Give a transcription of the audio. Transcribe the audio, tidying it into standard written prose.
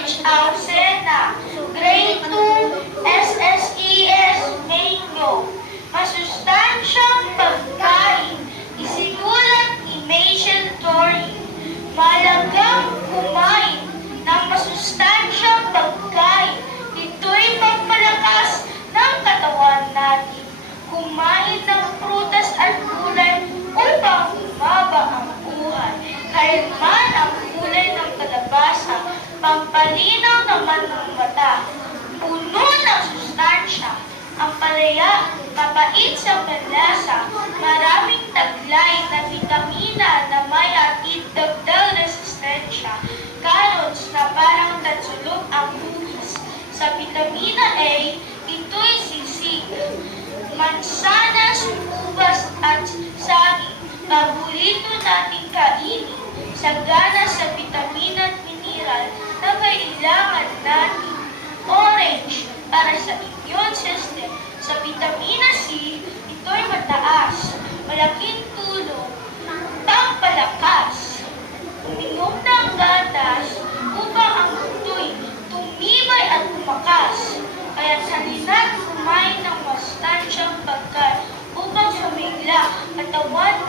College Ausena, Grade 2, SSES Mayo. Masustansyang pagkain, isinulat ni Machel Tory. Malagang kumain ng masustansyang pagkain. Ito'y pampalakas ng katawan natin. Kumain ng prutas at gulay upang umaba ang buhay. Kailanman ang kulay ng kalabasa, pampalinaw naman ng mata. Puno ng sustansya, ang palaya, mapait sa panlasa, maraming taglay na vitamina na may atid dagdag resistensya. Carrots na parang tatsulog ang buhis. Sa vitamina A, ito'y sisig. Mansanas, ubas at saging, paborito nating kainin. Sagana sa vitamina at mineral na kailangan natin. Orange, para sa immune system. Sa vitamina C, ito'y mataas. Malaking tulong, pampalakas. Uminom ng gatas upang ang buto'y tumibay at tumakas. Kaya halina't kumain ng mastansyang pagkain upang sumigla katawan